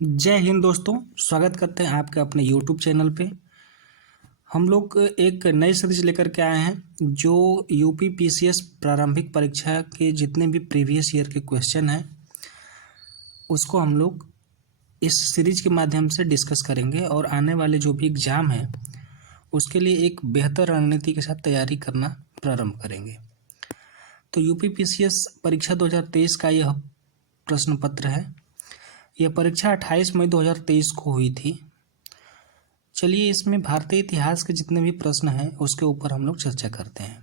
जय हिंद दोस्तों। स्वागत करते हैं आपके अपने YouTube चैनल पे। हम लोग एक नई सीरीज लेकर के आए हैं जो यूपी पीसीएस प्रारंभिक परीक्षा के जितने भी प्रीवियस ईयर के क्वेश्चन हैं उसको हम लोग इस सीरीज के माध्यम से डिस्कस करेंगे और आने वाले जो भी एग्ज़ाम हैं उसके लिए एक बेहतर रणनीति के साथ तैयारी करना प्रारंभ करेंगे। तो यूपी पीसीएस परीक्षा 2023 का यह प्रश्न पत्र है। यह परीक्षा 28 मई 2023 को हुई थी। चलिए इसमें भारतीय इतिहास के जितने भी प्रश्न हैं उसके ऊपर हम लोग चर्चा करते हैं।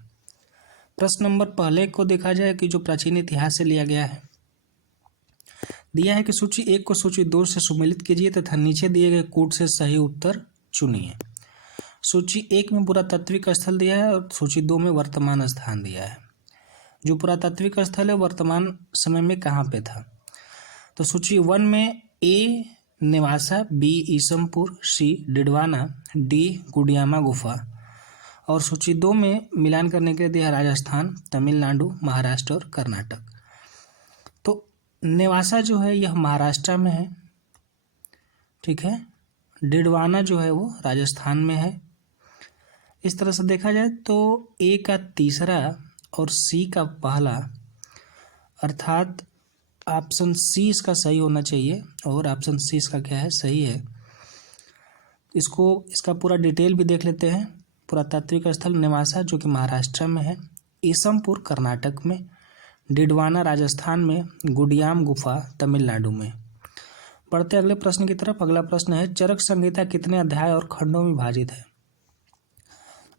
प्रश्न नंबर पहले को देखा जाए कि जो प्राचीन इतिहास से लिया गया है, दिया है कि सूची 1 को सूची 2 से सुमेलित कीजिए तथा नीचे दिए गए कूट से सही उत्तर चुनिए। सूची 1 में पुरातात्विक स्थल दिया है और सूची 2 में वर्तमान स्थान दिया है। जो पुरातात्विक स्थल है वर्तमान समय में कहाँ पे था? तो सूची 1 में ए नेवासा, बी ईसमपुर, सी डिडवाना, डी गुडियामा गुफा और सूची 2 में मिलान करने के लिए दिया राजस्थान, तमिलनाडु, महाराष्ट्र और कर्नाटक। तो नेवासा जो है यह महाराष्ट्र में है, ठीक है। डिडवाना जो है वो राजस्थान में है। इस तरह से देखा जाए तो ए का तीसरा और सी का पहला अर्थात ऑप्शन सी इसका सही होना चाहिए और ऑप्शन सी इसका क्या है, सही है। इसका पूरा डिटेल भी देख लेते हैं। पुरातात्विक स्थल नेवासा जो कि महाराष्ट्र में है, ईसमपुर कर्नाटक में, डिडवाना राजस्थान में, गुडियाम गुफा तमिलनाडु में। बढ़ते अगले प्रश्न की तरफ। अगला प्रश्न है चरक संहिता कितने अध्याय और खंडों में विभाजित है?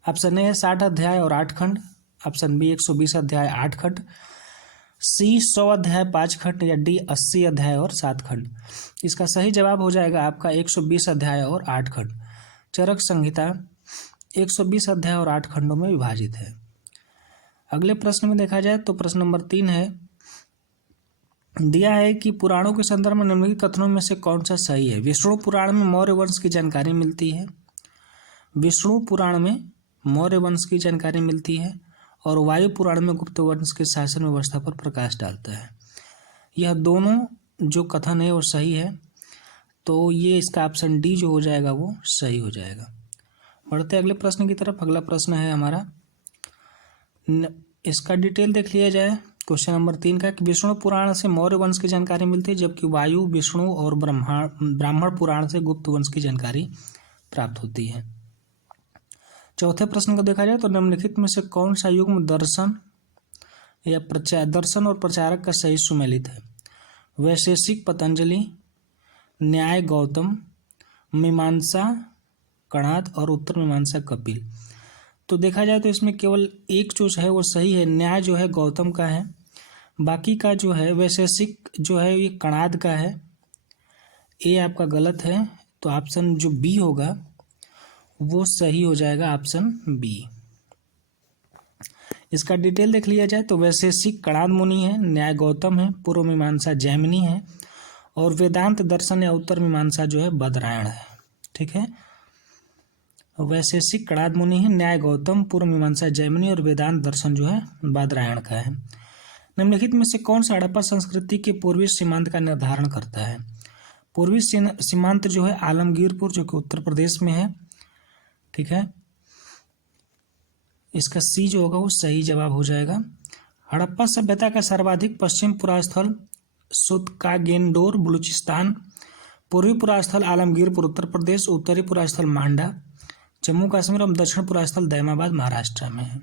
ऑप्शन ए है 60 अध्याय और 8 खंड, ऑप्शन बी 120 अध्याय 8 खंड, सी 100 अध्याय 5 खंड या डी 80 अध्याय और 7 खंड। इसका सही जवाब हो जाएगा आपका 120 अध्याय और 8 खंड। चरक संहिता 120 अध्याय और 8 खंडों में विभाजित है। अगले प्रश्न में देखा जाए तो प्रश्न नंबर 3 है, दिया है कि पुराणों के संदर्भ में निम्नलिखित कथनों में से कौन सा सही है? विष्णु पुराण में मौर्य वंश की जानकारी मिलती है, विष्णु पुराण में मौर्य वंश की जानकारी मिलती है और वायु पुराण में गुप्त वंश के शासन व्यवस्था पर प्रकाश डालता है। यह दोनों जो कथन है वो सही है, तो ये इसका ऑप्शन डी जो हो जाएगा वो सही हो जाएगा। बढ़ते अगले प्रश्न की तरफ। अगला प्रश्न है हमारा, इसका डिटेल देख लिया जाए। क्वेश्चन नंबर 3 का कि विष्णु पुराण से मौर्य वंश की जानकारी मिलती है जबकि वायु, विष्णु और ब्राह्मण पुराण से गुप्त वंश की जानकारी प्राप्त होती है। चौथे प्रश्न को देखा जाए तो निम्नलिखित में से कौन सा युग्म दर्शन या दर्शन और प्रचारक का सही सुमेलित है? वैशेषिक पतंजलि, न्याय गौतम, मीमांसा कणाद और उत्तर मीमांसा कपिल। तो देखा जाए तो इसमें केवल एक जो है वो सही है, न्याय जो है गौतम का है, बाकी का जो है वैशेषिक जो है ये कणाद का है। ए आपका गलत है, तो ऑप्शन जो बी होगा वो सही हो जाएगा, ऑप्शन बी। इसका डिटेल देख लिया जाए तो वैशेषिक कणाद मुनि है, न्याय गौतम है, पूर्व मीमांसा जैमिनी है और वेदांत दर्शन या उत्तर मीमांसा जो है बदरायण है, ठीक है। वैशेषिक कणाद मुनि है, न्याय गौतम, पूर्व मीमांसा जैमिनी और वेदांत दर्शन जो है बदरायण का है। निम्नलिखित में से कौन सा हड़प्पा संस्कृति के पूर्वी सीमांत का निर्धारण करता है? पूर्वी सीमांत जो है आलमगीरपुर जो कि उत्तर प्रदेश में है, ठीक है। इसका सी जो होगा वो सही जवाब हो जाएगा। हड़प्पा सभ्यता का सर्वाधिक पश्चिम पुरास्थल सुतकागेंडोर बलूचिस्तान, पूर्वी पुरास्थल आलमगीरपुर उत्तर प्रदेश, उत्तरी पुरास्थल मांडा जम्मू कश्मीर और दक्षिण पुरास्थल दैमाबाद महाराष्ट्र में है।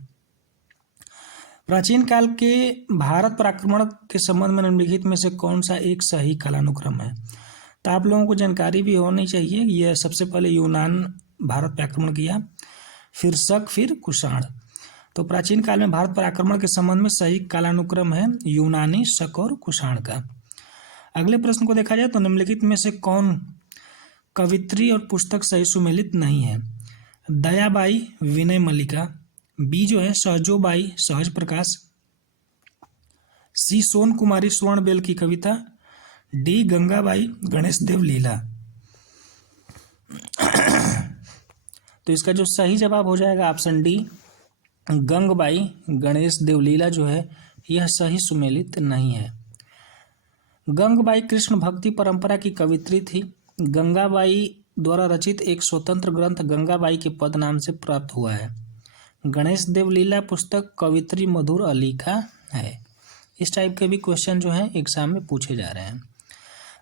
प्राचीन काल के भारत पर आक्रमण के संबंध में निम्नलिखित में से कौन सा एक सही कालानुक्रम है? तो आप लोगों को जानकारी भी होनी चाहिए। यह सबसे पहले यूनान भारत पर आक्रमण किया, फिर शक, फिर कुषाण। तो प्राचीन काल में भारत पर आक्रमण के संबंध में सही कालानुक्रम है यूनानी, शक और कुषाण का। अगले प्रश्न को देखा जाए तो निम्नलिखित में से कौन कवित्री और पुस्तक सही सुमेलित नहीं है? दयाबाई, विनय मल्लिका, बी जो है सहजोबाई, सहज प्रकाश, सी सोन कुमारी स्वर्णबेल की कविता, डी गंगाबाई, गणेश देव लीला। तो इसका जो सही जवाब हो जाएगा ऑप्शन डी गंगबाई गणेश देवलीला जो है यह सही सुमेलित नहीं है। गंगाबाई कृष्ण भक्ति परंपरा की कवित्री थी। गंगाबाई द्वारा रचित एक स्वतंत्र ग्रंथ गंगाबाई के पद नाम से प्राप्त हुआ है। गणेश देव लीला पुस्तक कवित्री मधुर अली का है। इस टाइप के भी क्वेश्चन जो है एग्जाम में पूछे जा रहे हैं।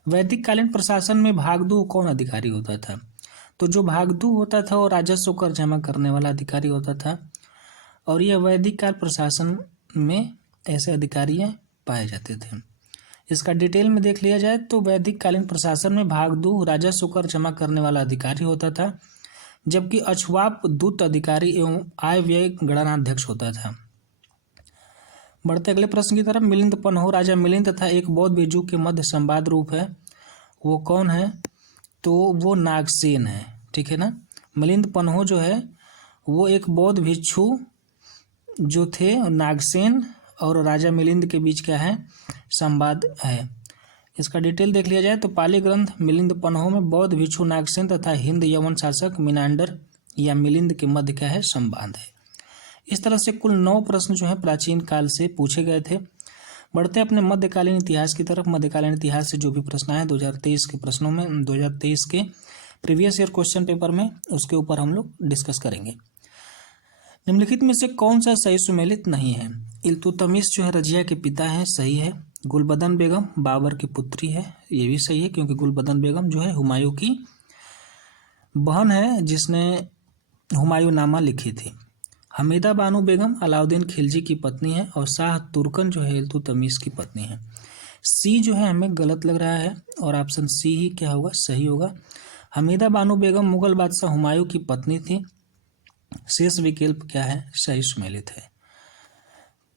वैदिक कालीन प्रशासन में भागदू कौन अधिकारी होता था? तो जो भागदू होता था वो राजस्व कर जमा करने वाला अधिकारी होता था, और यह वैदिक काल प्रशासन में ऐसे अधिकारी पाए जाते थे। इसका डिटेल में देख लिया जाए तो वैदिक कालीन प्रशासन में भागदू राजस्व कर जमा करने वाला अधिकारी होता था, जबकि अछुआप दूत अधिकारी एवं आय व्यय गणनाध्यक्ष होता था। बढ़ते अगले प्रश्न की तरफ। मिलिंद पन्हो राजा मिलिंद तथा एक बौद्ध भिक्षु के मध्य संवाद रूप है, वो कौन है? तो वो नागसेन है। ठीक है ना। मिलिंद पन्हो जो है वो एक बौद्ध भिक्षु जो थे, नागसेन और राजा मिलिंद के बीच क्या है? संवाद है। इसका डिटेल देख लिया जाए तो पाली ग्रंथ मिलिंद पन्हो में बौद्ध भिक्षु नागसेन तथा हिंद यवन शासक मिनांडर या मिलिंद के मध्य क्या है? संवाद है। इस तरह से कुल 9 प्रश्न जो है प्राचीन काल से पूछे गए थे। बढ़ते अपने मध्यकालीन इतिहास की तरफ। मध्यकालीन इतिहास से जो भी प्रश्न आए 2023 के प्रश्नों में, 2023 के प्रीवियस ईयर क्वेश्चन पेपर में, उसके ऊपर हम लोग डिस्कस करेंगे। निम्नलिखित में से कौन सा सही सुमेलित नहीं है? इल्तुतमिश जो है रजिया के पिता हैं, सही है। गुलबदन बेगम बाबर की पुत्री है, ये भी सही है, क्योंकि गुलबदन बेगम जो है हुमायूं की बहन है जिसने हुमायूंनामा लिखी थी। हमीदा बानो बेगम अलाउद्दीन खिलजी की पत्नी है, और शाह तुर्कन जो है इल्तुतमिश की पत्नी है। सी जो है हमें गलत लग रहा है, और ऑप्शन सी ही क्या होगा? सही होगा। हमीदा बानो बेगम मुगल बादशाह हुमायूं की पत्नी थी। शेष विकल्प क्या है? सही सुमेलित है।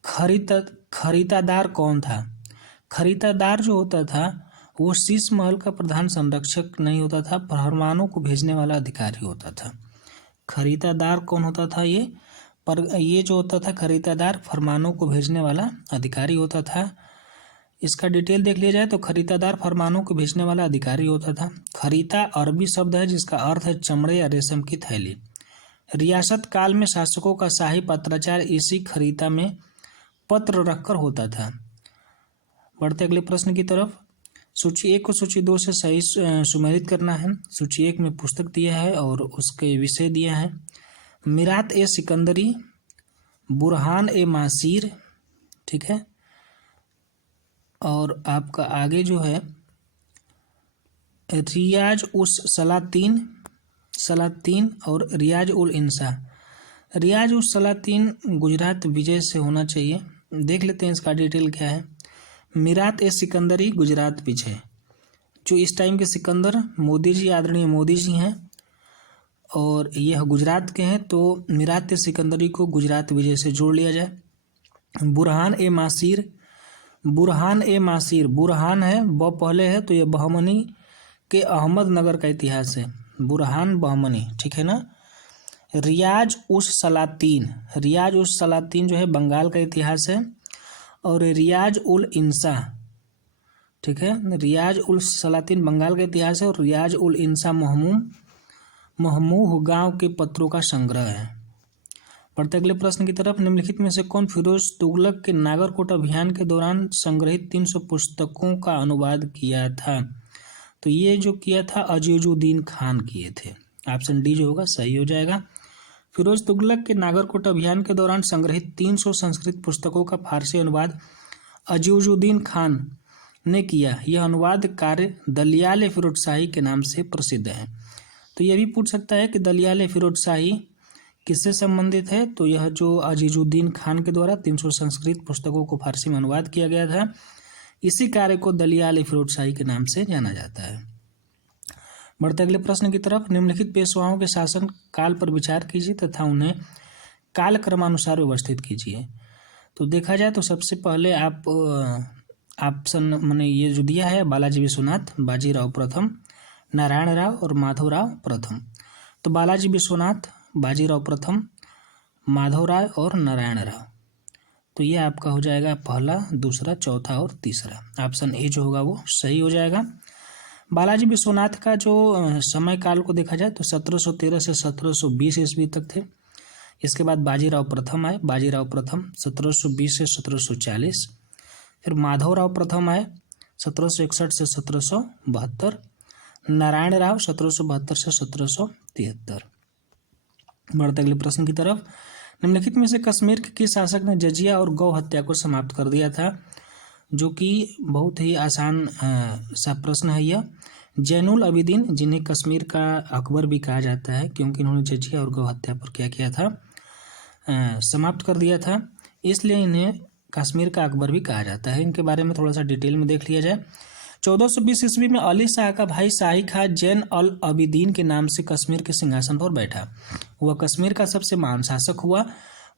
खरीदादार कौन था? खरीदादार जो होता था वो शीश महल का प्रधान संरक्षक नहीं होता था, फरमानों को भेजने वाला अधिकारी होता था। खरीदादार कौन होता था? ये जो होता था खरीदादार फरमानों को भेजने वाला अधिकारी होता था। इसका डिटेल देख लिया जाए तो खरीदादार फरमानों को भेजने वाला अधिकारी होता था। खरीता अरबी शब्द है जिसका अर्थ है चमड़े या रेशम की थैली। रियासत काल में शासकों का शाही पत्राचार इसी खरीता में पत्र रखकर होता था। बढ़ते अगले प्रश्न की तरफ। सूची 1 को सूची 2 से सही सुमेलित करना है। सूची 1 में पुस्तक दिया है और उसके विषय दिया है। मिरात ए सिकंदरी, बुरहान ए मासीर, ठीक है। और आपका आगे जो है रियाज उस सलातीन और रियाज उल इंसा। रियाज उस सलातीन गुजरात विजय से होना चाहिए। देख लेते हैं इसका डिटेल क्या है। मिरात ए सिकंदरी गुजरात विजय, जो इस टाइम के सिकंदर मोदी जी, आदरणीय मोदी जी हैं, और यह गुजरात के हैं, तो मिरात ए सिकंदरी को गुजरात विजय से जोड़ लिया जाए। बुरहान ए मासीर, बुरहान है ब पहले है, तो यह बहमनी के अहमदनगर का इतिहास है। बुरहान बहमनी, ठीक है ना। रियाज उस सलातीन जो है बंगाल का इतिहास है। और रियाज उल इंसा, ठीक है, रियाज उल सलातीन बंगाल का इतिहास है, और रियाज उल इंसा महमूह गांव के पत्रों का संग्रह है। बढ़ते अगले प्रश्न की तरफ। निम्नलिखित में से कौन फिरोज तुगलक के नागरकोट अभियान के दौरान संग्रहित 300 पुस्तकों का अनुवाद किया था? तो ये जो किया था अजीजुद्दीन खान किए थे। ऑप्शन डी जो होगा सही हो जाएगा। फिरोज तुगलक के नागरकोट अभियान के दौरान संग्रहित 300 संस्कृत पुस्तकों का फारसी अनुवाद अजीजुद्दीन खान ने किया। यह अनुवाद कार्य दलियाल फिरोज शाही के नाम से प्रसिद्ध है। तो यह भी पूछ सकता है कि दलियाल फिरोज शाही किससे संबंधित है? तो यह जो अजीजुद्दीन खान के द्वारा 300 संस्कृत पुस्तकों को फारसी में अनुवाद किया गया था, इसी कार्य को दलियाल फिरोज शाही के नाम से जाना जाता है। बढ़ते अगले प्रश्न की तरफ। निम्नलिखित पेशवाओं के शासन काल पर विचार कीजिए तथा उन्हें काल क्रमानुसार व्यवस्थित कीजिए। तो देखा जाए तो सबसे पहले आप ऑप्शन मैंने ये जो दिया है बालाजी विश्वनाथ, बाजीराव प्रथम, नारायण राव और माधवराव प्रथम। तो बालाजी विश्वनाथ, बाजीराव प्रथम, माधव राय और नारायण राव। तो ये आपका हो जाएगा पहला, दूसरा, चौथा और तीसरा। ऑप्शन ए जो होगा वो सही हो जाएगा। बालाजी विश्वनाथ का जो समय काल को देखा जाए तो 1713 से 1720 ईस्वी तक थे। इसके बाद बाजीराव प्रथम आए, बाजीराव प्रथम 1720 से 1740। फिर माधवराव प्रथम आए 1761 से 1772, नारायण राव 1772 से 1773। बढ़ते अगले प्रश्न की तरफ। निम्नलिखित में से कश्मीर के किस शासक ने जजिया और गौ हत्या को समाप्त कर दिया था? जो कि बहुत ही आसान सा प्रश्न है यह। जैनुल अबिदीन, जिन्हें कश्मीर का अकबर भी कहा जाता है, क्योंकि इन्होंने जजिया और गौ हत्या पर क्या किया था, समाप्त कर दिया था, इसलिए इन्हें कश्मीर का अकबर भी कहा जाता है। इनके बारे में थोड़ा सा डिटेल में देख लिया जाए। 1420 ईस्वी में अली शाह का भाई शाही खां जैन अल अबिदीन के नाम से कश्मीर के सिंहासन पर बैठा। वह कश्मीर का सबसे महान शासक हुआ।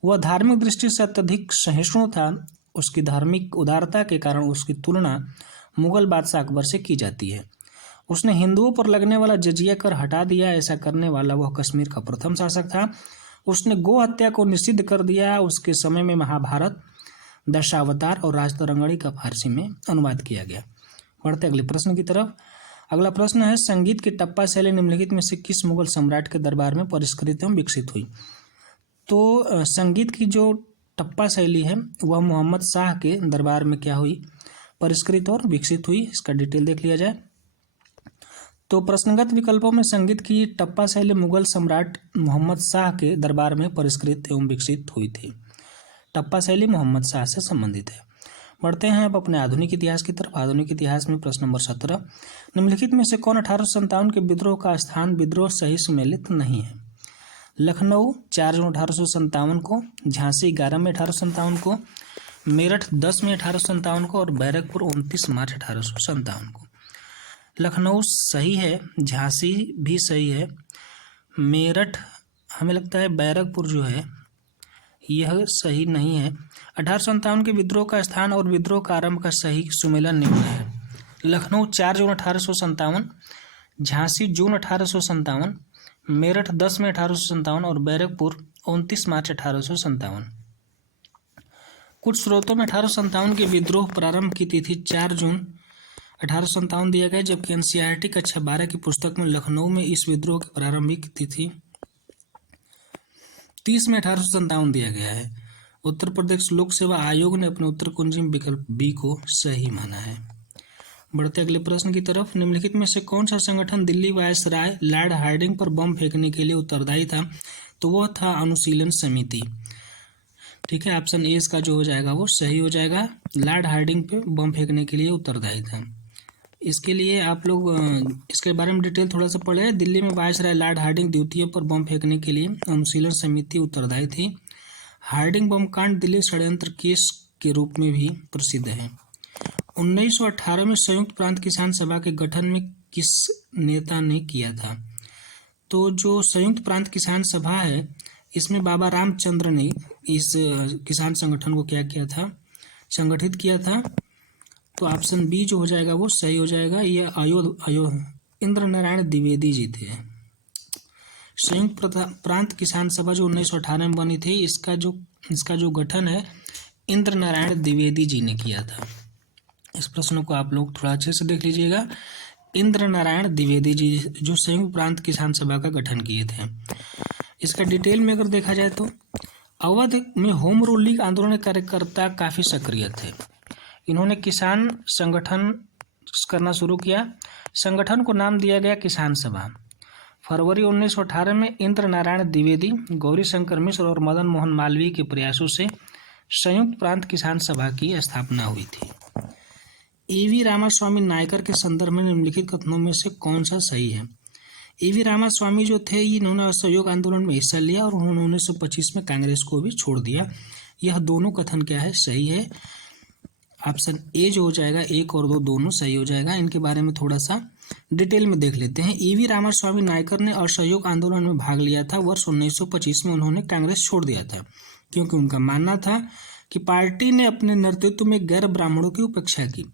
वह धार्मिक दृष्टि से अत्यधिक सहिष्णु था। उसकी धार्मिक उदारता के कारण उसकी तुलना मुगल बादशाह अकबर से की जाती है। उसने हिंदुओं पर लगने वाला जजिया कर हटा दिया। ऐसा करने वाला वह कश्मीर का प्रथम शासक था। उसने गो हत्या को निषिद्ध कर दिया। उसके समय में महाभारत, दशावतार और राजतरंगिणी का फारसी में अनुवाद किया गया। बढ़ते अगले प्रश्न की तरफ। अगला प्रश्न है, संगीत की टप्पा शैली निम्नलिखित में से किस मुगल सम्राट के दरबार में परिष्कृत एवं विकसित हुई? तो संगीत की जो टप्पा शैली है वह मोहम्मद शाह के दरबार में क्या हुई, परिष्कृत और विकसित हुई। इसका डिटेल देख लिया जाए। तो प्रश्नगत विकल्पों में संगीत की टप्पा शैली मुगल सम्राट मोहम्मद शाह के दरबार में परिष्कृत एवं विकसित हुई थी। टप्पा शैली मोहम्मद शाह से संबंधित है। बढ़ते हैं अब अपने आधुनिक इतिहास की तरफ। आधुनिक इतिहास में प्रश्न नंबर 17, निम्नलिखित में से कौन 1857 के विद्रोह का स्थान विद्रोह सही सुमेलित नहीं है? लखनऊ 4 जून 1857 को, झांसी 11 मई 1857 को, मेरठ 10 मई 1857 को और बैरकपुर 29 मार्च 1857 को। लखनऊ सही है, झांसी भी सही है, मेरठ हमें लगता है, बैरकपुर जो है यह सही नहीं है। 1857 के विद्रोह का स्थान और विद्रोह का आरंभ का सही सुमेलन निम्न है। लखनऊ 4 जून 1857, झांसी जून 1857, मेरठ 10 मई 1857 और बैरकपुर 29 मार्च 1857। कुछ स्रोतों में 1857 के विद्रोह प्रारंभ की तिथि 4 जून 1857 दिया गया, जबकि एनसीईआरटी कक्षा 12 की पुस्तक में लखनऊ में इस विद्रोह की प्रारंभिक तिथि 30 मई 1857 दिया गया है। उत्तर प्रदेश लोक सेवा आयोग ने अपने उत्तर कुंजी में विकल्प बी को सही माना है। बढ़ते अगले प्रश्न की तरफ। निम्नलिखित में से कौन सा संगठन दिल्ली वायसराय लॉर्ड हार्डिंग पर बम फेंकने के लिए उत्तरदायी था? तो वह था अनुशीलन समिति। ठीक है, ऑप्शन ए इसका जो हो जाएगा वो सही हो जाएगा। लॉर्ड हार्डिंग पे बम फेंकने के लिए उत्तरदायी था। इसके लिए आप लोग इसके बारे में डिटेल थोड़ा सा पढ़े। दिल्ली में वायसराय लॉर्ड हार्डिंग द्वितीय पर बम फेंकने के लिए अनुशीलन समिति उत्तरदायी थी। हार्डिंग बम कांड दिल्ली षड्यंत्र केस के रूप में भी प्रसिद्ध है। 1918 में संयुक्त प्रांत किसान सभा के गठन में किस नेता ने किया था? तो जो संयुक्त प्रांत किसान सभा है इसमें बाबा रामचंद्र ने इस किसान संगठन को क्या किया था, संगठित किया था। तो ऑप्शन बी जो हो जाएगा वो सही हो जाएगा। यह इंद्र नारायण द्विवेदी जी थे। संयुक्त प्रांत किसान सभा जो 1918 में बनी थी, इसका जो गठन है इंद्र नारायण द्विवेदी जी ने किया था। इस प्रश्न को आप लोग थोड़ा अच्छे से देख लीजिएगा। इंद्र नारायण द्विवेदी जी जो संयुक्त प्रांत किसान सभा का गठन किए थे। इसका डिटेल में अगर देखा जाए तो अवध में होम रूल लीग आंदोलन कार्यकर्ता काफ़ी सक्रिय थे। इन्होंने किसान संगठन करना शुरू किया। संगठन को नाम दिया गया किसान सभा। फरवरी 1918 में इंद्र नारायण द्विवेदी, गौरी शंकर मिश्र और मदन मोहन मालवीय के प्रयासों से संयुक्त प्रांत किसान सभा की स्थापना हुई थी। ईवी रामास्वामी नायकर के संदर्भ में निम्नलिखित कथनों में से कौन सा सही है? ईवी रामास्वामी जो थे इन्होंने असहयोग आंदोलन में हिस्सा लिया और उन्होंने 1925 में कांग्रेस को भी छोड़ दिया। यह दोनों कथन क्या है, सही है। ऑप्शन ए जो हो जाएगा, 1 और 2 दोनों सही हो जाएगा। इनके बारे में थोड़ा सा डिटेल में देख लेते हैं। ईवी रामास्वामी नायकर ने असहयोग आंदोलन में भाग लिया था। वर्ष 1925 में उन्होंने कांग्रेस छोड़ दिया था क्योंकि उनका मानना था कि पार्टी ने अपने नेतृत्व में गैर ब्राह्मणों की उपेक्षा की।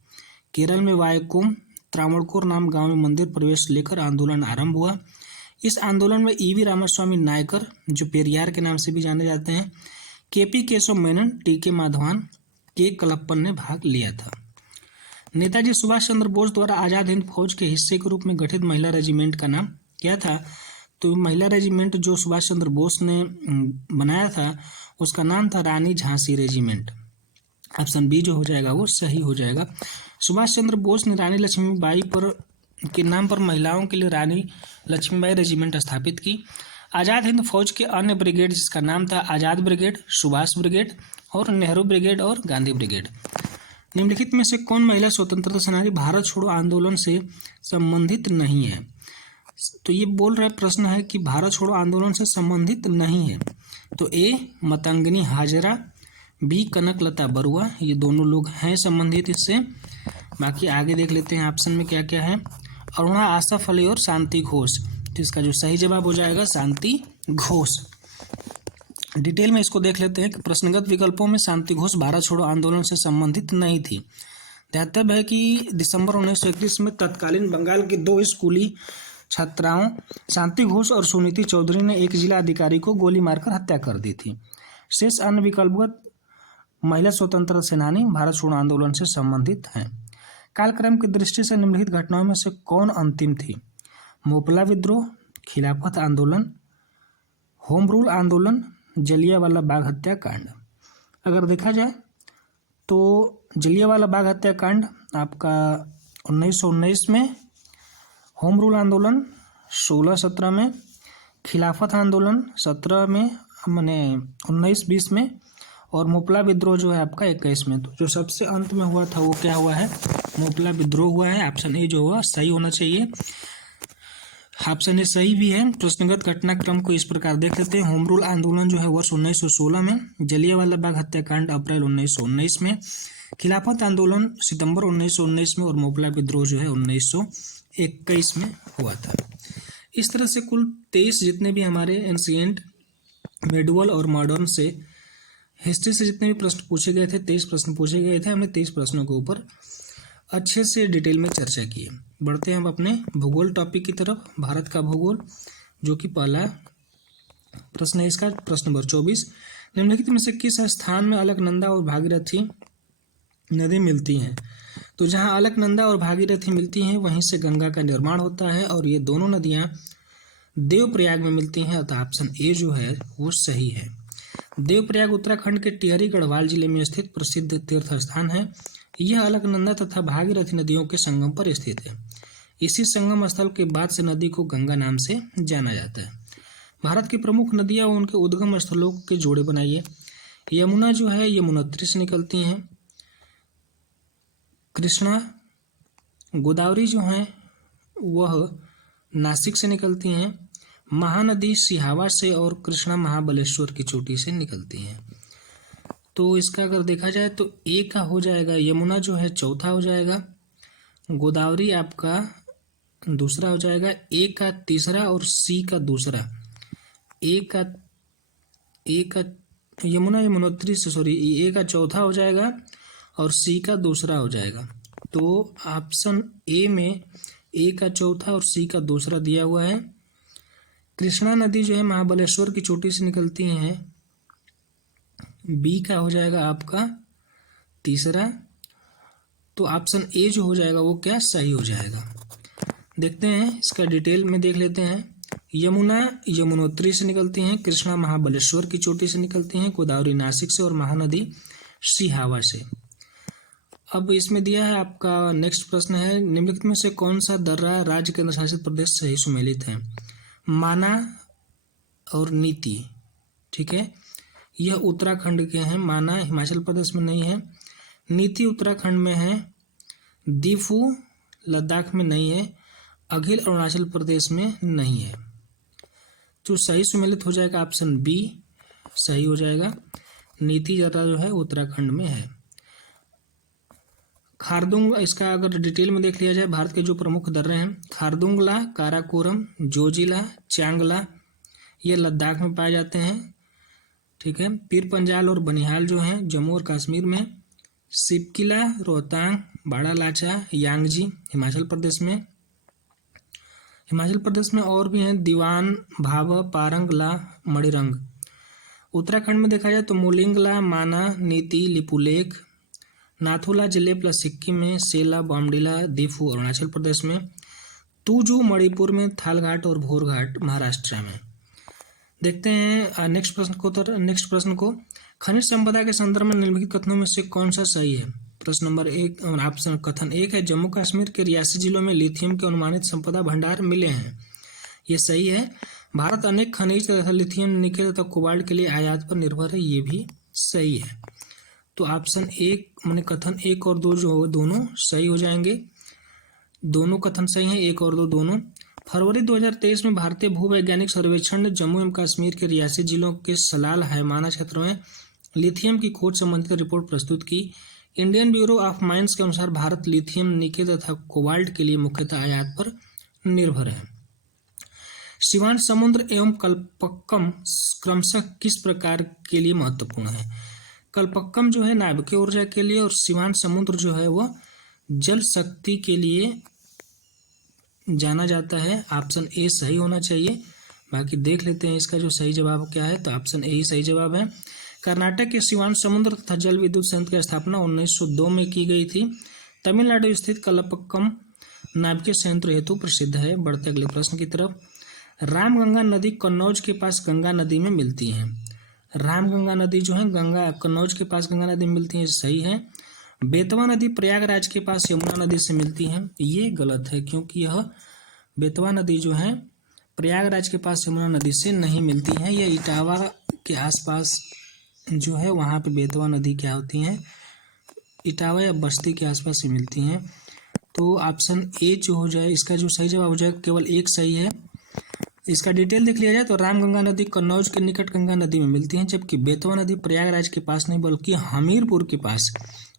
केरल में वायकोम त्रावणकोर नाम गांव में मंदिर प्रवेश लेकर आंदोलन आरंभ हुआ। इस आंदोलन में ईवी रामास्वामी नायकर, जो पेरियार के नाम से भी जाने जाते हैं, केपी केशव मेनन, टी.के. माधवान, के कलप्पन ने भाग लिया था। नेताजी सुभाष चंद्र बोस द्वारा आज़ाद हिंद फौज के हिस्से के रूप में गठित महिला रेजिमेंट का नाम क्या था? तो महिला रेजिमेंट जो सुभाष चंद्र बोस ने बनाया था उसका नाम था रानी झांसी रेजिमेंट। ऑप्शन बी जो हो जाएगा वो सही हो जाएगा। सुभाष चंद्र बोस ने रानी लक्ष्मीबाई पर के नाम पर महिलाओं के लिए रानी लक्ष्मीबाई रेजिमेंट स्थापित की। आज़ाद हिंद फौज के अन्य ब्रिगेड जिसका नाम था आज़ाद ब्रिगेड, सुभाष ब्रिगेड और नेहरू ब्रिगेड और गांधी ब्रिगेड। निम्नलिखित में से कौन महिला स्वतंत्रता सेनानी भारत छोड़ो आंदोलन से संबंधित नहीं है? तो ये बोल रहा प्रश्न है कि भारत छोड़ो आंदोलन से संबंधित नहीं है। तो ए मतंगिनी हाजरा, बी कनकलता बरुआ, ये दोनों लोग हैं संबंधित इससे। बाकी आगे देख लेते हैं ऑप्शन में क्या क्या है। अरुणा आसफ अली और शांति घोष, तो इसका जो सही जवाब हो जाएगा शांति घोष। डिटेल में इसको देख लेते हैं कि प्रश्नगत विकल्पों में शांति घोष भारत छोड़ो आंदोलन से संबंधित नहीं थी। ध्यातव्य है कि दिसंबर 1931 में तत्कालीन बंगाल के 2 स्कूली छात्राओं शांति घोष और सुनीति चौधरी ने एक जिला अधिकारी को गोली मारकर हत्या कर दी थी। शेष अन्य विकल्पगत महिला स्वतंत्रता सेनानी भारत छोड़ो आंदोलन से संबंधित हैं। कालक्रम की दृष्टि से निम्नलिखित घटनाओं में से कौन अंतिम थी? मोपला विद्रोह, खिलाफत आंदोलन, होम रूल आंदोलन, जलियांवाला बाग हत्याकांड। अगर देखा जाए तो जलियांवाला बाग हत्याकांड आपका 1919 में, होम रूल आंदोलन 16-17 में, खिलाफत आंदोलन 17 में मैंने 19-20 में, और मोपला विद्रोह जो है आपका 21 में। तो जो सबसे अंत में हुआ था वो क्या हुआ है? मोपला विद्रोह हुआ है। ऑप्शन ए जो हुआ सही होना चाहिए। ऑप्शन ए सही भी है। प्रश्नगत घटनाक्रम को इस प्रकार देख लेते हैं। होम रूल आंदोलन जो है वर्ष 1916 में, जलियांवाला बाग हत्याकांड अप्रैल 1919 में, खिलाफत आंदोलन सितंबर 1919 में और मोपला विद्रोह जो है 1921 में हुआ था। इस तरह से कुल 23 जितने भी हमारे एंशिएंट, मेडुअल और मॉडर्न से हिस्ट्री से जितने भी प्रश्न पूछे गए थे, 23 प्रश्न पूछे गए थे। हमने 23 प्रश्नों के ऊपर अच्छे से डिटेल में चर्चा की है। बढ़ते हैं हम अपने भूगोल टॉपिक की तरफ। भारत का भूगोल, जो कि पहला प्रश्न है इसका, प्रश्न नंबर 24। निम्नलिखित में से किस स्थान में अलकनंदा और भागीरथी नदी मिलती हैं? तो जहाँ अलकनंदा और भागीरथी मिलती हैं वहीं से गंगा का निर्माण होता है और ये दोनों नदियाँ देवप्रयाग में मिलती हैं। अतः ऑप्शन ए जो है वो सही है। देवप्रयाग उत्तराखंड के टिहरी गढ़वाल जिले में स्थित प्रसिद्ध तीर्थ स्थान है। यह अलकनंदा तथा भागीरथी नदियों के संगम पर स्थित है। इसी संगम स्थल के बाद से नदी को गंगा नाम से जाना जाता है। भारत की प्रमुख नदियां और उनके उद्गम स्थलों के जोड़े बनाइए। यमुना जो है यमुनोत्री से निकलती हैं। कृष्णा, गोदावरी जो है वह नासिक से निकलती हैं। महानदी सिहावा से और कृष्णा महाबलेश्वर की चोटी से निकलती हैं। तो इसका अगर देखा जाए तो ए का हो जाएगा, यमुना जो है चौथा हो जाएगा, गोदावरी आपका दूसरा हो जाएगा, ए का तीसरा और सी का दूसरा। ए का यमुना यमुनोत्री से सॉरी ए का चौथा हो जाएगा और सी का दूसरा हो जाएगा। तो ऑप्शन ए में ए का चौथा और सी का दूसरा दिया हुआ है। कृष्णा नदी जो है महाबलेश्वर की चोटी से निकलती हैं, बी का हो जाएगा आपका तीसरा। तो ऑप्शन ए जो हो जाएगा वो क्या सही हो जाएगा। देखते हैं इसका डिटेल में देख लेते हैं। यमुना यमुनोत्री से निकलती हैं, कृष्णा महाबलेश्वर की चोटी से निकलती हैं, गोदावरी नासिक से और महानदी सिहावा से। अब इसमें दिया है आपका नेक्स्ट प्रश्न है, निम्नलिखित में से कौन सा दर्रा राज्य केंद्र शासित प्रदेश से ही सुमेलित है? माना और नीति, ठीक है, यह उत्तराखंड के हैं। माना हिमाचल प्रदेश में नहीं है, नीति उत्तराखंड में है, दीफू लद्दाख में नहीं है, अघिल अरुणाचल प्रदेश में नहीं है। जो सही सुमेलित हो जाएगा ऑप्शन बी सही हो जाएगा। नीति दर्रा जो है उत्तराखंड में है। खारदुंग, इसका अगर डिटेल में देख लिया जाए, भारत के जो प्रमुख दर्रे हैं खारदुंगला, काराकोरम, जोजिला, चांगला, ये लद्दाख में पाए जाते हैं, ठीक है। पीर पंजाल और बनिहाल जो हैं जम्मू और कश्मीर में। सिपकिला, रोहतांग, बाड़ा लाचा, यांगजी हिमाचल प्रदेश में। हिमाचल प्रदेश में और भी हैं दीवान, भाभा, पारंगला, मणिरंग। उत्तराखंड में देखा जाए तो मोलिंगला, माना, नीति, लिपुलेख, नाथुला जिले प्लस सिक्किम में, सेला, बॉमडिला, दीफू अरुणाचल प्रदेश में, तुजू मणिपुर में, थालघाट और भोरघाट महाराष्ट्र में। देखते हैं नेक्स्ट प्रश्न को। खनिज संपदा के संदर्भ में निम्नलिखित कथनों में से कौन सा सही है? प्रश्न नंबर 1 ऑप्शन कथन 1 है जम्मू कश्मीर के रियासी जिलों में लिथियम के अनुमानित संपदा भंडार मिले हैं। ये सही है। भारत अनेक खनिज तथा लिथियम, निकेल तथा कोबाल्ट के लिए आयात पर निर्भर है। ये भी सही है। तो ऑप्शन 1 माने कथन 1 और 2 जो दोनों सही हो जाएंगे। दोनों कथन सही हैं, 1 और 2 दोनों। फरवरी 2023 में भारतीय भूवैज्ञानिक सर्वेक्षण ने जम्मू एवं कश्मीर के रियासी जिलों के सलाल हैमाना क्षेत्र में लिथियम की खोज संबंधित रिपोर्ट प्रस्तुत की। इंडियन ब्यूरो ऑफ माइंस के अनुसार भारत लिथियम, निकेल तथा कोबाल्ट के लिए मुख्यतः आयात पर निर्भर है। शिवान समुद्र एवं कल्पक्कम क्रमशः किस प्रकार के लिए महत्वपूर्ण है? कल्पक्कम जो है नाभिकीय ऊर्जा के लिए और शिवान समुद्र जो है वह जल शक्ति के लिए जाना जाता है। ऑप्शन ए सही होना चाहिए। बाकी देख लेते हैं इसका जो सही जवाब क्या है। तो ऑप्शन ए ही सही जवाब है। कर्नाटक के शिवान समुद्र तथा जल विद्युत संयंत्र की स्थापना 1902 में की गई थी। तमिलनाडु स्थित कल्पक्कम नाभिकीय संयंत्र हेतु प्रसिद्ध है। बढ़ते अगले प्रश्न की तरफ। रामगंगा नदी कन्नौज के पास गंगा नदी में मिलती है। रामगंगा नदी जो है कन्नौज के पास गंगा नदी में मिलती है, सही है। बेतवा नदी प्रयागराज के पास यमुना नदी से मिलती है, ये गलत है क्योंकि यह बेतवा नदी जो है प्रयागराज के पास यमुना नदी से नहीं मिलती है। यह इटावा के आसपास जो है वहाँ पे बेतवा नदी क्या होती हैं, इटावा या बस्ती के आसपास ही मिलती हैं। तो ऑप्शन ए जो हो जाए इसका जो सही जवाब हो जाए, केवल एक सही है। इसका डिटेल देख लिया जाए तो रामगंगा नदी कन्नौज के निकट गंगा नदी में मिलती है, जबकि बेतवा नदी प्रयागराज के पास नहीं बल्कि हमीरपुर के पास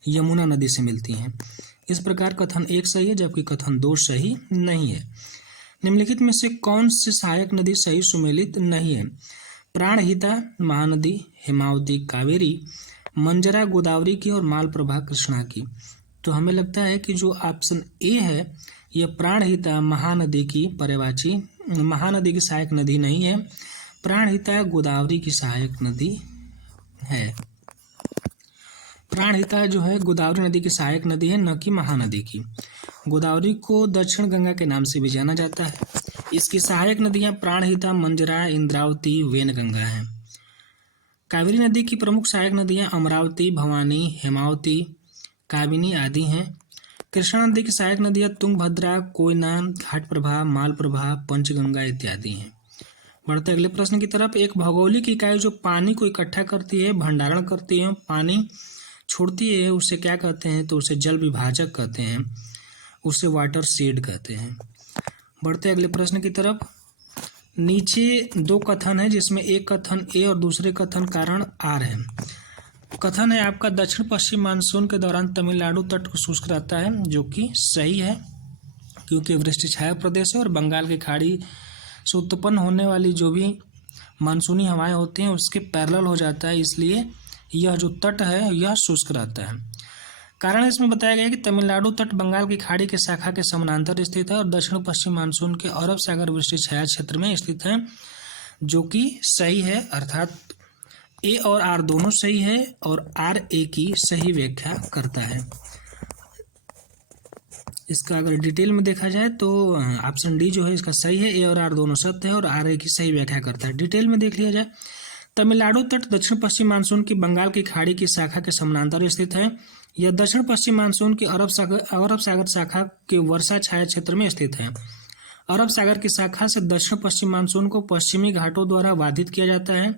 यमुना नदी से मिलती हैं। इस प्रकार कथन 1 सही है जबकि कथन 2 सही नहीं है। निम्नलिखित में से कौन सी सहायक नदी सही सुमेलित नहीं है? प्राणहिता महानदी, हेमावती कावेरी, मंजरा गोदावरी की और मालप्रभा कृष्णा की। तो हमें लगता है कि जो ऑप्शन ए है यह प्राणहिता महानदी की पर्यायवाची महानदी की सहायक नदी नहीं है। प्राणहिता गोदावरी की सहायक नदी है। प्राणहिता जो है गोदावरी नदी की सहायक नदी है, न कि महानदी की। गोदावरी को दक्षिण गंगा के नाम से भी जाना जाता है। इसकी सहायक नदियां प्राणहिता, मंजरा, इंद्रावती, वेनगंगा हैं। कावेरी नदी की प्रमुख सहायक नदियां अमरावती, भवानी, हेमावती, काबिनी आदि हैं। कृष्णा नदी की सहायक नदियां तुंगभद्रा, कोयना, घाटप्रभा, मालप्रभा, पंचगंगा इत्यादि हैं। बढ़ते अगले प्रश्न की तरफ। एक भौगोलिक इकाई जो पानी को इकट्ठा करती है, भंडारण करती है, पानी छोड़ती है, उसे क्या कहते हैं? तो उसे जल विभाजक कहते हैं, उसे वाटर शेड कहते हैं। बढ़ते अगले प्रश्न की तरफ। नीचे 2 कथन है जिसमें एक कथन ए और दूसरे कथन कारण आर है। कथन है आपका दक्षिण पश्चिम मानसून के दौरान तमिलनाडु तट को शुष्क रहता है, जो कि सही है क्योंकि वृष्टि छाया प्रदेश है और बंगाल की खाड़ी से उत्पन्न होने वाली जो भी मानसूनी हवाएं होती हैं उसके पैरेलल हो जाता है, इसलिए यह जो तट है यह शुष्क रहता है। कारण इसमें बताया गया है कि तमिलनाडु तट बंगाल की खाड़ी के शाखा के समानांतर स्थित है और दक्षिण पश्चिम मानसून के अरब सागर वृष्टि छाया क्षेत्र में स्थित है, जो कि सही है। अर्थात ए और आर दोनों सही है और आर ए की सही व्याख्या करता है। इसका अगर डिटेल में देखा जाए तो ऑप्शन डी जो है इसका सही है। ए और आर दोनों सत्य है और आर ए की सही व्याख्या करता है। डिटेल में देख लिया जाए। तमिलनाडु तट दक्षिण पश्चिम मानसून की बंगाल की खाड़ी की शाखा के समानांतर स्थित है। यह दक्षिण पश्चिम मानसून की अरब सागर शाखा के वर्षा छाया क्षेत्र में स्थित है। अरब सागर की शाखा से दक्षिण पश्चिम मानसून को पश्चिमी घाटों द्वारा बाधित किया जाता है।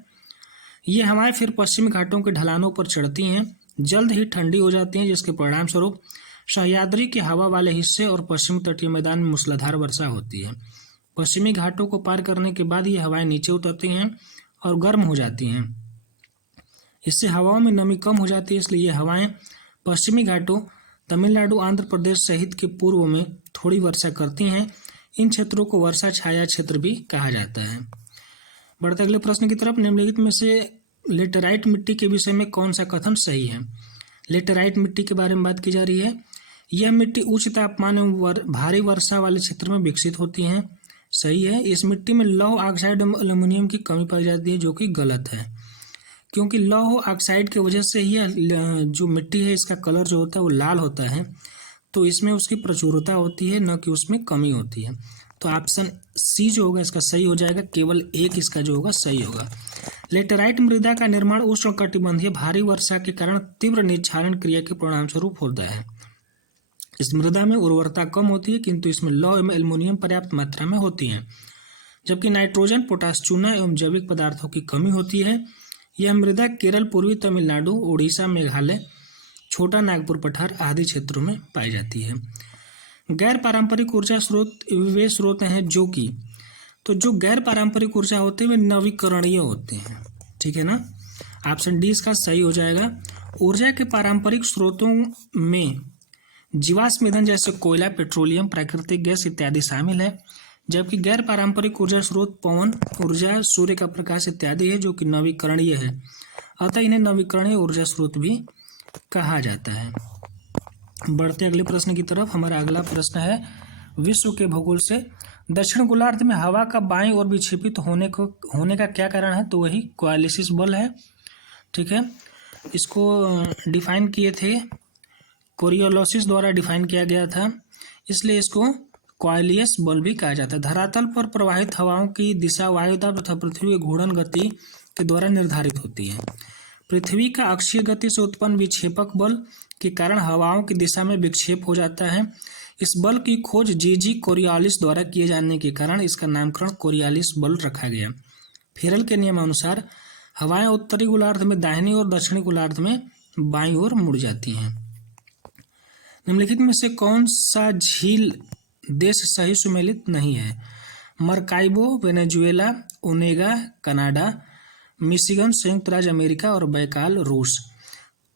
ये हवाएं फिर पश्चिमी घाटों के ढलानों पर चढ़ती हैं, जल्द ही ठंडी हो जाती हैं, जिसके परिणाम स्वरूप सह्याद्री के हवा वाले हिस्से और पश्चिमी तटीय मैदान में मूसलाधार वर्षा होती है। पश्चिमी घाटों को पार करने के बाद ये हवाएं नीचे उतरती हैं और गर्म हो जाती हैं। इससे हवाओं में नमी कम हो जाती है, इसलिए ये हवाएं पश्चिमी घाटों, तमिलनाडु, आंध्र प्रदेश सहित के पूर्व में थोड़ी वर्षा करती हैं। इन क्षेत्रों को वर्षा छाया क्षेत्र भी कहा जाता है। बढ़ते अगले प्रश्न की तरफ। निम्नलिखित में से लेटेराइट मिट्टी के विषय में कौन सा कथन सही है? लेटेराइट मिट्टी के बारे में बात की जा रही है। यह मिट्टी उच्च तापमान एवं भारी वर्षा वाले क्षेत्र में विकसित होती है, सही है। इस मिट्टी में लौह ऑक्साइड एवं एल्यूमिनियम की कमी पाई जाती है, जो कि गलत है, क्योंकि लौह ऑक्साइड की वजह से ही जो मिट्टी है इसका कलर जो होता है वो लाल होता है, तो इसमें उसकी प्रचुरता होती है, न कि उसमें कमी होती है। तो ऑप्शन सी जो होगा इसका सही हो जाएगा, केवल एक इसका जो होगा सही होगा। लेटेराइट मृदा का निर्माण उष्णकटिबंधीय भारी वर्षा के कारण तीव्र निक्षारण क्रिया के परिणाम स्वरूप होता है। इस मृदा में उर्वरता कम होती है, किंतु इसमें लौह एवं एल्युमिनियम पर्याप्त मात्रा में होती है, जबकि नाइट्रोजन, पोटाश, चूना एवं जैविक पदार्थों की कमी होती है। यह मृदा केरल, पूर्वी तमिलनाडु, उड़ीसा, मेघालय, छोटा नागपुर पठार आदि क्षेत्रों में पाई जाती है। गैर पारंपरिक ऊर्जा स्रोत वे स्रोत हैं जो गैर पारंपरिक ऊर्जा होते हैं वे नवीकरणीय होते हैं। ठीक है ना, ऑप्शन डी इसका सही हो जाएगा। ऊर्जा के पारंपरिक स्रोतों में जीवाश्म ईंधन जैसे कोयला, पेट्रोलियम, प्राकृतिक गैस इत्यादि शामिल है, जबकि गैर पारंपरिक ऊर्जा स्रोत पवन ऊर्जा, सूर्य का प्रकाश इत्यादि है, जो कि नवीकरणीय है। अतः इन्हें नवीकरणीय ऊर्जा स्रोत भी कहा जाता है। बढ़ते अगले प्रश्न की तरफ। हमारा अगला प्रश्न है विश्व के भूगोल से दक्षिण गोलार्ध में हवा का बाईं ओर विक्षेपित होने का क्या कारण है? तो वही कोएलिसिस बल है। ठीक है, इसको डिफाइन किए थे, कोरियोलिस द्वारा डिफाइन किया गया था, इसलिए इसको कोएलियस बल भी कहा जाता है। धरातल पर प्रवाहित हवाओं की दिशा वायुदाब तथा पृथ्वी की घूर्णन गति के द्वारा निर्धारित होती है। पृथ्वी का अक्षीय गति से उत्पन्न विक्षेपक बल के कारण हवाओं की दिशा में विक्षेप हो जाता है। इस बल की खोज जी कोरियोलिस द्वारा किए जाने के कारण इसका नामकरण कोरियोलिस बल रखा गया। फेरल के नियमानुसार हवाएं उत्तरी गोलार्ध में दाहिनी और दक्षिणी गोलार्ध में बाईं ओर मुड़ जाती हैं। निम्नलिखित में से कौन सा झील देश सही सुमेलित नहीं है? मरकाइबो, वेनेजुएला, ओनेगा, कनाडा, मिशिगन, संयुक्त राज्य अमेरिका और बैकाल, रूस।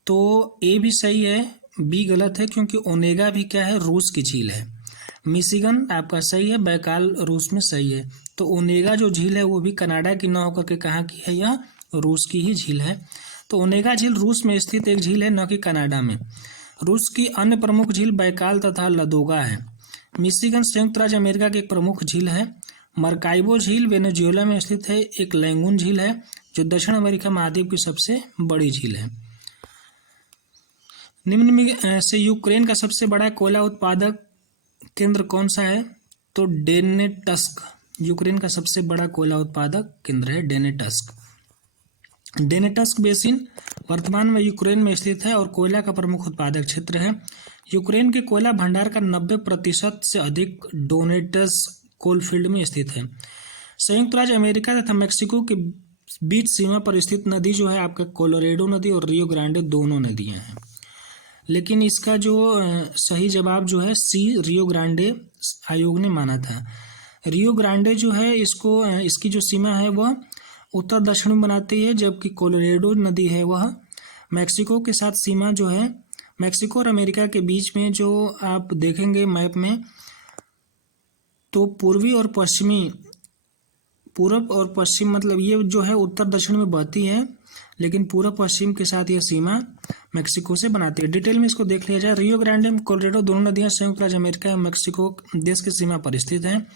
तो ए भी सही है, बी गलत है, क्योंकि ओनेगा भी क्या है, रूस की झील है। मिशिगन आपका सही है, बैकाल रूस में सही है। तो ओनेगा जो झील है वो भी कनाडा की न होकर के कहाँ की है, यह रूस की ही झील है। तो ओनेगा झील रूस में स्थित एक झील है, न कि कनाडा में। रूस की अन्य प्रमुख झील बैकाल तथा लदोगा है। मिशिगन संयुक्त राज्य अमेरिका की एक प्रमुख झील है। मरकाइबो झील वेनेजुएला में स्थित है, एक लैंगून झील है, जो दक्षिण अमेरिका महाद्वीप की सबसे बड़ी झील है। निम्न में से यूक्रेन का सबसे बड़ा कोयला उत्पादक केंद्र कौन सा है? तो डेनेटस्क यूक्रेन का सबसे बड़ा कोयला उत्पादक केंद्र है, डेनेटस्क। डेनेटस्क बेसिन वर्तमान में यूक्रेन में स्थित है और कोयला का प्रमुख उत्पादक क्षेत्र है। यूक्रेन के कोयला भंडार का 90% से अधिक डोनेटस्क कोलफील्ड में स्थित है। संयुक्त राज्य अमेरिका तथा मेक्सिको के बीच सीमा पर स्थित नदी जो है आपका कोलोरेडो नदी और रियो ग्रांडे दोनों नदियां हैं। लेकिन इसका जो सही जवाब जो है सी, रियो ग्रांडे आयोग ने माना था। रियो ग्रांडे जो है इसकी जो सीमा है वह उत्तर दक्षिण में बनाती है, जबकि कोलोरेडो नदी है वह मैक्सिको के साथ सीमा जो है मैक्सिको और अमेरिका के बीच में, जो आप देखेंगे मैप में तो पूरब और पश्चिम मतलब ये जो है उत्तर दक्षिण में बहती है, लेकिन पूरब पश्चिम के साथ यह सीमा मैक्सिको से बनाती है। डिटेल में इसको देख लिया जाए। रियो ग्रांडे और कोलोरेडो दोनों नदियां संयुक्त राज्य अमेरिका एवं मैक्सिको देश की सीमा पर स्थित हैं।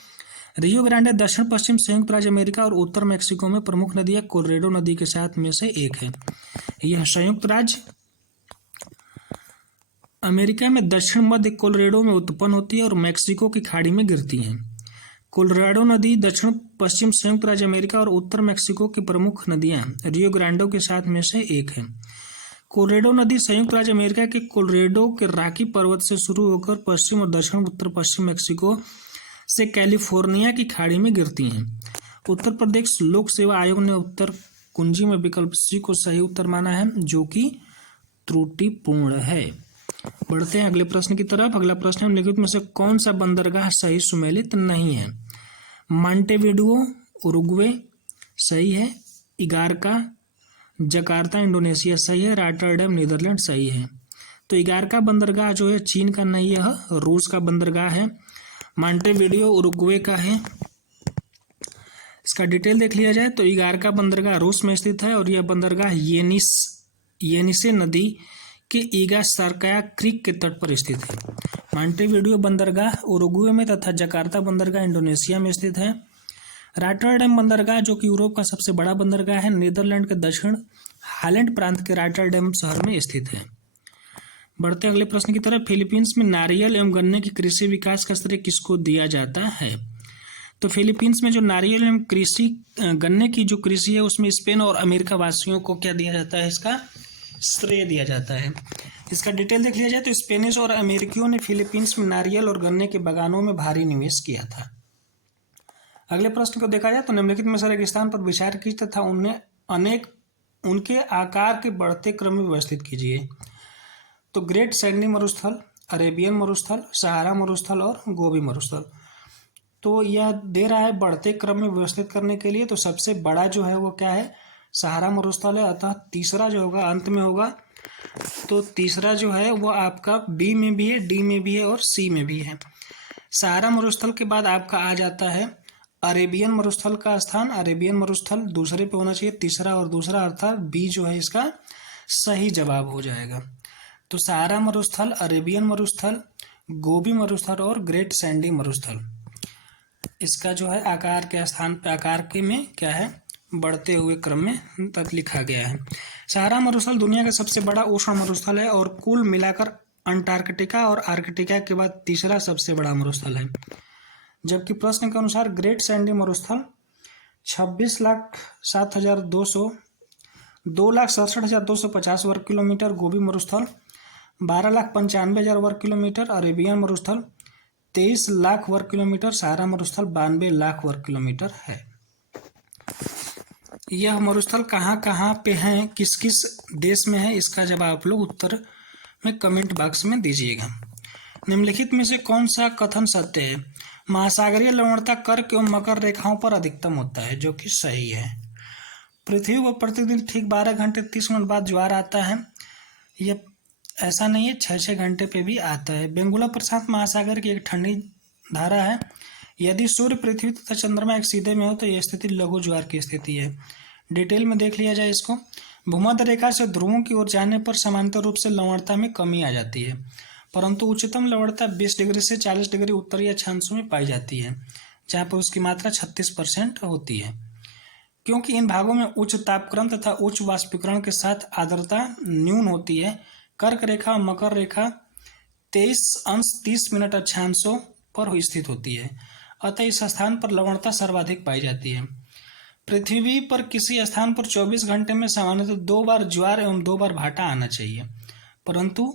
रियो ग्रांडे दक्षिण पश्चिम संयुक्त राज्य अमेरिका और उत्तर मैक्सिको में प्रमुख नदी है। कोलोरेडो नदी के साथ में से एक है। यह संयुक्त राज्य अमेरिका में दक्षिण मध्य कोलोरेडो में उत्पन्न होती है और मैक्सिको की खाड़ी में गिरती है। कोलोराडो नदी दक्षिण पश्चिम संयुक्त राज्य अमेरिका और उत्तर मैक्सिको की प्रमुख नदियां रियो ग्रांडे के साथ में से एक है। कोलोराडो नदी संयुक्त राज्य अमेरिका के कोलोराडो के रॉकी पर्वत से शुरू होकर पश्चिम और दक्षिण उत्तर पश्चिम मैक्सिको से कैलिफोर्निया की खाड़ी में गिरती हैं। उत्तर प्रदेश लोक सेवा आयोग ने उत्तर कुंजी में विकल्प सी को सही उत्तर माना है, जो कि त्रुटिपूर्ण है। बढ़ते हैं अगले प्रश्न की तरफ। अगला प्रश्न निम्नलिखित में से कौन सा बंदरगाह सही सुमेलित नहीं है? मॉन्टेविडियो उरुग्वे सही है, इगारका जकार्ता इंडोनेशिया सही है, रॉटरडैम नीदरलैंड सही है। तो इगारका बंदरगाह जो है चीन का नहीं, यह रूस का बंदरगाह है। मॉन्टेविडियो उरुग्वे का है। इसका डिटेल देख लिया जाए तो इगारका बंदरगाह रूस में स्थित है और यह बंदरगाह येनिसे नदी के ईगासार्काया क्रीक के तट पर स्थित है। मॉन्टेविडियो बंदरगाह उरुग्वे में तथा जकार्ता बंदरगाह इंडोनेशिया में स्थित है। रॉटरडैम बंदरगाह जो कि यूरोप का सबसे बड़ा बंदरगाह है, नीदरलैंड के दक्षिण हालैंड प्रांत के रॉटरडैम शहर में स्थित है। बढ़ते अगले प्रश्न की तरफ। फिलीपींस में नारियल एवं गन्ने की कृषि विकास का श्रेय किसको दिया जाता है? तो फिलीपींस में जो नारियल एवं कृषि गन्ने की जो कृषि है उसमें स्पेन और अमेरिका वासियों को क्या दिया जाता है, इसका श्रेय दिया जाता है। इसका डिटेल देख लिया जाए तो स्पेनिश और अमेरिकियों ने फिलीपींस में नारियल और गन्ने के बागानों में भारी निवेश किया था। अगले प्रश्न को देखा जाए तो निम्नलिखित में से रेगिस्तान पर विचार कीजिए तथा उनके आकार के बढ़ते क्रम में व्यवस्थित कीजिए। तो ग्रेट सैंडी मरुस्थल, अरेबियन मरुस्थल, सहारा मरुस्थल और गोबी मरुस्थल। तो यह दे रहा है बढ़ते क्रम में व्यवस्थित करने के लिए। तो सबसे बड़ा जो है वो क्या है, सहारा मरुस्थल है, अतः तीसरा जो होगा अंत में होगा। तो तीसरा जो है वो आपका बी में भी है, डी में भी है और सी में भी है। सहारा मरुस्थल के बाद आपका आ जाता है अरेबियन मरुस्थल का स्थान। अरेबियन मरुस्थल दूसरे पे होना चाहिए, तीसरा और दूसरा, अर्थात बी जो है इसका सही जवाब हो जाएगा। तो सहारा मरुस्थल, अरेबियन मरुस्थल, गोबी मरुस्थल और ग्रेट सैंडी मरुस्थल, इसका जो है आकार के स्थान पे आकार के में क्या है, बढ़ते हुए क्रम में तक लिखा गया है। सहारा मरुस्थल दुनिया का सबसे बड़ा उष्ण मरुस्थल है और कुल मिलाकर अंटार्कटिका और आर्कटिका के बाद तीसरा सबसे बड़ा मरुस्थल है। जबकि प्रश्न के अनुसार ग्रेट सैंडी मरुस्थल 2,67,250 वर्ग किलोमीटर, गोबी मरुस्थल 12,95,000 वर्ग किलोमीटर, अरेबियन मरुस्थल 23 लाख वर्ग किलोमीटर, सहारा मरुस्थल 92 लाख वर्ग किलोमीटर है। यह मरुस्थल कहाँ कहाँ पे हैं, किस किस देश में है, इसका जवाब आप लोग उत्तर में कमेंट बॉक्स में दीजिएगा। निम्नलिखित में से कौन सा कथन सत्य है? महासागरीय लवणता कर्क एवं मकर रेखाओं पर अधिकतम होता है, जो कि सही है। पृथ्वी पर प्रतिदिन ठीक 12 घंटे 30 मिनट बाद ज्वार आता है। यह ऐसा नहीं है, 6-6 घंटे पे भी आता है। बेंगुला प्रशांत महासागर की एक ठंडी धारा है। यदि सूर्य, पृथ्वी तथा चंद्रमा एक सीधे में हो तो यह स्थिति लघु ज्वार की स्थिति है। डिटेल में देख लिया जाए इसको। भूमध्य रेखा से ध्रुवों की ओर जाने पर सामान्य रूप से लवणता में कमी आ जाती है, परंतु उच्चतम लवणता 20 डिग्री से 40 डिग्री उत्तरी अक्षांशों में पाई जाती है, जहाँ पर उसकी मात्रा 36% होती है। क्योंकि इन भागों में उच्च तापक्रम तथा उच्च वाष्पीकरण के साथ आर्द्रता न्यून होती है, कर्क रेखा और मकर रेखा 23°30' अक्षांशों पर स्थित होती है, अतः इस स्थान पर लवणता सर्वाधिक पाई जाती है। पृथ्वी पर किसी स्थान पर 24 घंटे में सामान्यतः 2 बार ज्वार एवं 2 बार भाटा आना चाहिए, परंतु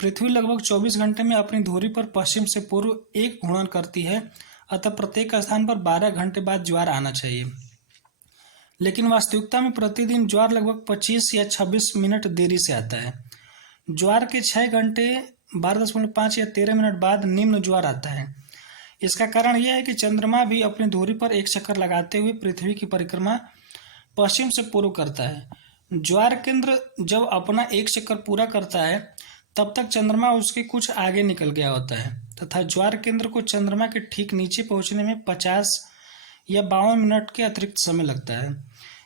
पृथ्वी लगभग 24 घंटे में अपनी धुरी पर पश्चिम से पूर्व एक घूर्णन करती है, अतः प्रत्येक स्थान पर 12 घंटे बाद ज्वार आना चाहिए। लेकिन वास्तविकता में प्रतिदिन ज्वार लगभग 25 या 26 मिनट देरी से आता है। ज्वार के 6 घंटे 12.5 या 13 मिनट बाद निम्न ज्वार आता है। इसका कारण यह है कि चंद्रमा भी अपनी धुरी पर एक चक्कर लगाते हुए पृथ्वी की परिक्रमा पश्चिम से पूर्व करता है। ज्वार केंद्र जब अपना एक चक्कर पूरा करता है तब तक चंद्रमा उसके कुछ आगे निकल गया होता है तथा ज्वार केंद्र को चंद्रमा के ठीक नीचे पहुंचने में 50 या 52 मिनट के अतिरिक्त समय लगता है।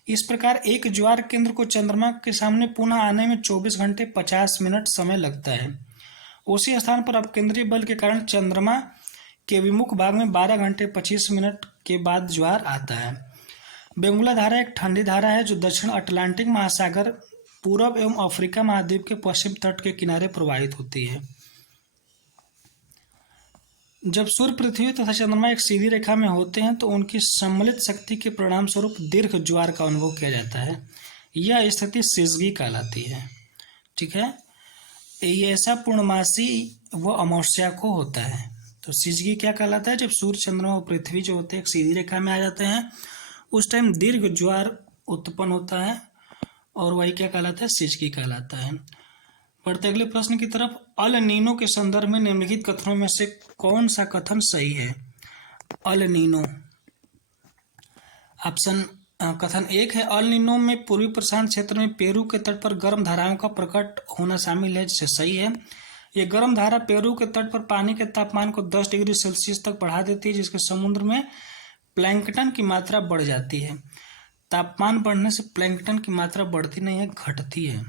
इस प्रकार एक ज्वार केंद्र को चंद्रमा के सामने पुनः आने में 24 घंटे 50 मिनट समय लगता है। उसी स्थान पर अपकेंद्रीय बल के कारण चंद्रमा के विमुख भाग में 12 घंटे 25 मिनट के बाद ज्वार आता है। बेंगुला धारा एक ठंडी धारा है जो दक्षिण अटलांटिक महासागर, पूरब एवं अफ्रीका महाद्वीप के पश्चिम तट के किनारे प्रवाहित होती है। जब सूर्य, पृथ्वी तथा चंद्रमा एक सीधी रेखा में होते हैं तो उनकी सम्मिलित शक्ति के परिणाम स्वरूप दीर्घ ज्वार का अनुभव किया जाता है। यह स्थिति सिजगी कहलाती है। ठीक है, ये ऐसा पूर्णमासी व अमावस्या को होता है। तो सिजगी क्या कहलाता है? जब सूर्य, चंद्रमा और पृथ्वी जो होते हैं एक सीधी रेखा में आ जाते हैं उस टाइम दीर्घ ज्वार उत्पन्न होता है और वही क्या कहलाता है? सिजगी कहलाता है। बढ़ते अगले प्रश्न की तरफ। अल नीनो के संदर्भ में निम्नलिखित कथनों में से कौन सा कथन सही है? El Nino. ऑप्शन कथन 1 है अल नीनो में पूर्वी प्रशांत क्षेत्र में पेरू के तट पर गर्म धाराओं का प्रकट होना शामिल है, जिसे सही है। ये गर्म धारा पेरू के तट पर पानी के तापमान को 10 डिग्री सेल्सियस तक बढ़ा देती है, जिसके समुद्र में प्लैंकटन की मात्रा बढ़ जाती है। तापमान बढ़ने से प्लैंकटन की मात्रा बढ़ती नहीं है, घटती है।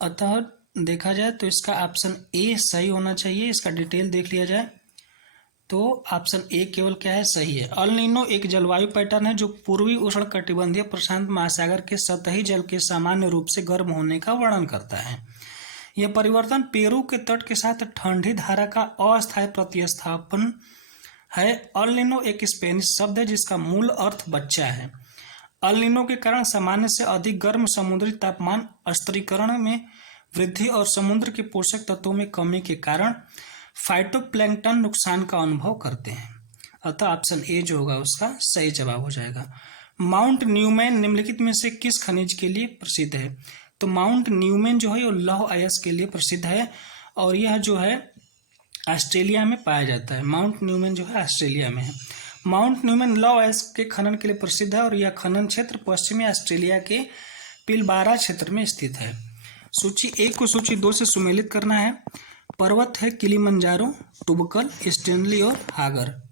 अतः देखा जाए तो इसका ऑप्शन ए सही होना चाहिए। इसका डिटेल देख लिया जाए तो ऑप्शन ए केवल क्या है? सही है। अल नीनो एक जलवायु पैटर्न है जो पूर्वी उष्णकटिबंधीय प्रशांत महासागर के सतही जल के सामान्य रूप से गर्म होने का वर्णन करता है। यह परिवर्तन पेरू के तट के साथ ठंडी धारा का अस्थायी प्रतिस्थापन है। अल नीनो एक स्पेनिश शब्द है जिसका मूल अर्थ बच्चा है। अल नीनो के कारण सामान्य से अधिक गर्म समुद्री तापमान, स्तरीकरण में वृद्धि और समुद्र के पोषक तत्वों में कमी के कारण फाइटोप्लैंक्टन नुकसान का अनुभव करते हैं। अतः ऑप्शन ए जो होगा उसका सही जवाब हो जाएगा। माउंट न्यूमैन निम्नलिखित में से किस खनिज के लिए प्रसिद्ध है? तो माउंट न्यूमैन जो है वो लौह अयस्क के लिए प्रसिद्ध है और यह जो है ऑस्ट्रेलिया में पाया जाता है। माउंट न्यूमैन जो है ऑस्ट्रेलिया में है। माउंट न्यूमैन लौह अयस्क के खनन के लिए प्रसिद्ध है और यह खनन क्षेत्र पश्चिमी ऑस्ट्रेलिया के पिलबारा क्षेत्र में स्थित है। सूची 1 को सूची 2 से सुमेलित करना है। पर्वत है किलिमंजारो, टुबकल, स्टेनली और हागर।